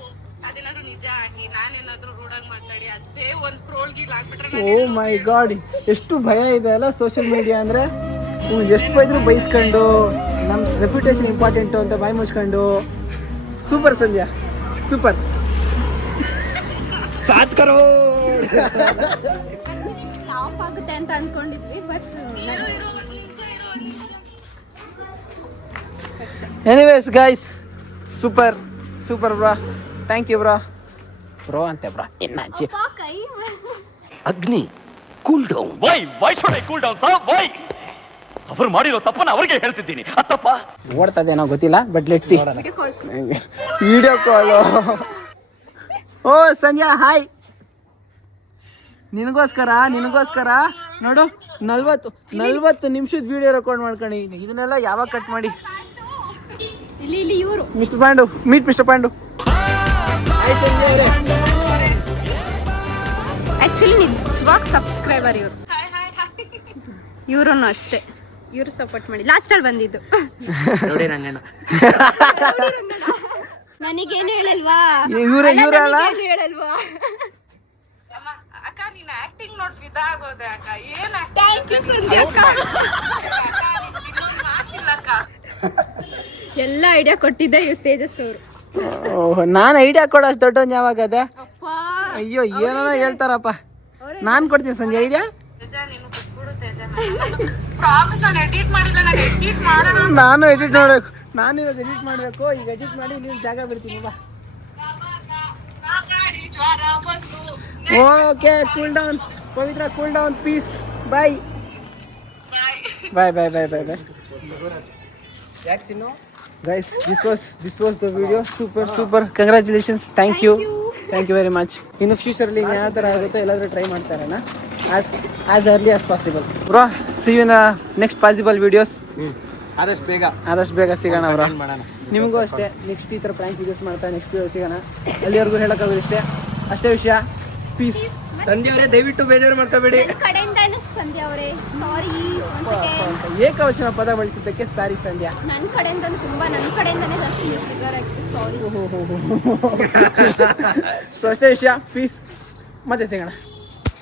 ಅದೇನಾದ್ರು ನಿಜ ಆಗಿ ನಾನೇನಾದ್ರೂ ರೂಢಾಗಿ ಮಾತಾಡಿ ಅದೇ ಒಂದ್ ಟ್ರೋಲ್ಗಿಲ್ ಆಗ್ಬಿಟ್ರೆ ಓ ಮೈ ಗಾಡ್, ಎಷ್ಟು ಭಯ ಇದೆ ಅಲ್ಲ ಸೋಷಿಯಲ್ ಮೀಡಿಯಾ ಅಂದ್ರೆ. ಎಷ್ಟು ಬೈದ್ರು ಬೈಸ್ಕೊಂಡು, ನಮ್ಮ ರೆಪ್ಯುಟೇಷನ್ ಇಂಪಾರ್ಟೆಂಟು ಅಂತ ಬಾಯಿ ಮುಚ್ಕೊಂಡು. Super Sandhya, super. ಸಾತ್ ಕರೋ. ಫ್ಲಾಪ್ ಆಗುತ್ತೆ ಅಂತ ಅನ್ಕೊಂಡಿದ್ವಿ, but anyways guys, super bro. Thank you bro ಅಂತೆ ಬ್ರೋ. ಕೈ ಅಗ್ನಿ cool down. Why should I cool down sir? Why? ಅವರು ಮಾಡಿರೋ ತಪ್ಪನ್ನ ಅವರಿಗೆ ಹೇಳ್ತಿದ್ದೀನಿ. ಆ ತಪ್ಪ ಓಡ್ತದೇನೋ ಗೊತ್ತಿಲ್ಲ, but let's see. Video call. ಓ ಸಂಧ್ಯಾ, ಹಾಯ್. ನಿನಗೋಸ್ಕರ ನೋಡು 40 ನಿಮಿಷದ ವಿಡಿಯೋ ರೆಕಾರ್ಡ್ ಮಾಡ್ಕೊಂಡು ಇದನ್ನೆಲ್ಲ ಯಾವಾಗ ಕಟ್ ಮಾಡಿ. ಇಲ್ಲಿ ಇವರು mister Pandu, meet mister Pandu. Actually ನಿಜವಾಗ ಸಬ್ಸ್ಕ್ರೈಬರ್ ಇವರು. ಇವ್ರೂ ಅಷ್ಟೇ, ಇವ್ರು ಸಪೋರ್ಟ್ ಮಾಡಿ. ಲಾಸ್ಟಲ್ಲಿ ಬಂದಿದ್ದು ನೋಡಿ ರಂಗಣ್ಣ. ನನಗೇನು ಹೇಳಲ್ವಾ? ಇವರೇ ಅಲ್ಲ? ಹೇಳಲ್ವಾ? ಅಕ್ಕ ನೀನ್ ಆಕ್ಟಿಂಗ್ ನೋಡ್ ಇದಾಗೋದೆ ಅಕ್ಕ. ಏನ್ ಥ್ಯಾಂಕ್ ಯು ಸಂಧ್ಯಾ ಅಕ್ಕ. ಇನ್ನೊಂದು ಮಾತಿಲ್ಲ ಅಕ್ಕ. ಎಲ್ಲ ಐಡಿಯಾ ಕೊಟ್ಟಿದ್ದೆ ಇವ್ ತೇಜಸ್ ಅವರು. ನಾನು ಐಡಿಯಾ ಕೊಡೋಷ್ಟು ದೊಡ್ಡವನ್ ಯಾವಾಗ ಅದ? ಅಪ್ಪ ಅಯ್ಯೋ ಏನೋ ಹೇಳ್ತಾರಪ್ಪ. ನಾನ್ ಕೊಡ್ತೀನಿ ಸಂಜೆ ಐಡಿಯಾ. ತೇಜ ನೀನು ಬಿಟ್ಬಿಡು ತೇಜ. ಪ್ರಾಮಿಸ್ ನಾನು ಎಡಿಟ್ ಮಾಡಿಲ್ಲ, ನಾನು ಎಡಿಟ್ ಮಾಡೋಣ. ನಾನು ಎಡಿಟ್ ಮಾಡ್ಬೇಕು. ನಾನು ಇವಾಗ ಎಡಿಟ್ ಮಾಡ್ಬೇಕು. ಈಗ ಎಡಿಟ್ ಮಾಡಿ ನೀವು ಜಾಗ ಬಿಡ್ತೀನಿ ಬಾ. ಜ್ವರ ಬಂದು ಓಕೆ, ಕೂಲ್ ಡೌನ್ ಪವಿತ್ರ, ಕೂಲ್ ಡೌನ್. ಪೀಸ್. ಬಾಯ್. ಯಾಕೆ ಚಿನ್ನು? Guys, this was the video. Super. Congratulations. Thank you very much. In the future ಅಲ್ಲಿ ಯಾವ ತರ ಆಗುತ್ತೆ ಎಲ್ಲಾದ್ರೂ try ಮಾಡ್ತಾರಣ as early as possible. Bro, see you in the next possible videos. ಆದಷ್ಟು ಬೇಗ ಸಿಗೋಣ bro. ನಿಮಗೂ ಅಷ್ಟೇ ನೆಕ್ಸ್ಟ್ ಈ ಥರ ಪ್ರ್ಯಾಂಕ್ ವಿಡಿಯೋಸ್ ಮಾಡ್ತಾ ನೆಕ್ಸ್ಟ್ ಸಿಗೋಣ. ಅಲ್ಲಿವರೆಗೂ ಹೇಳೋಕ್ಕಾಗೋದು ಅಷ್ಟೇ ವಿಷಯ. ಪೀಸ್. ಸಂಧ್ಯಾ ಅವರೇ ದಯವಿಟ್ಟು ಬೇಜಾರು ಮಾಡ್ಕೋಬೇಡಿ. ನನ್ನ ಕಡೆಯಿಂದಾನು ಸಂಧ್ಯಾ ಅವರೇ ಸಾರಿ. ಏಕವಚನ ಪದ ಬಳಸಿದ್ದಕ್ಕೆ ಸಾರಿ ಸಂಧ್ಯಾ. ನನ್ನ ಕಡೆಯಿಂದಾನೇ ಜಾಸ್ತಿ ಟ್ರಿಗರ್ ಆಗಿದೆ, ಸಾರಿ. ಸೊ ಅಷ್ಟೇ ವಿಷಯ. ಪೀಸ್. ಮತ್ತೆ ಸಿಗೋಣ.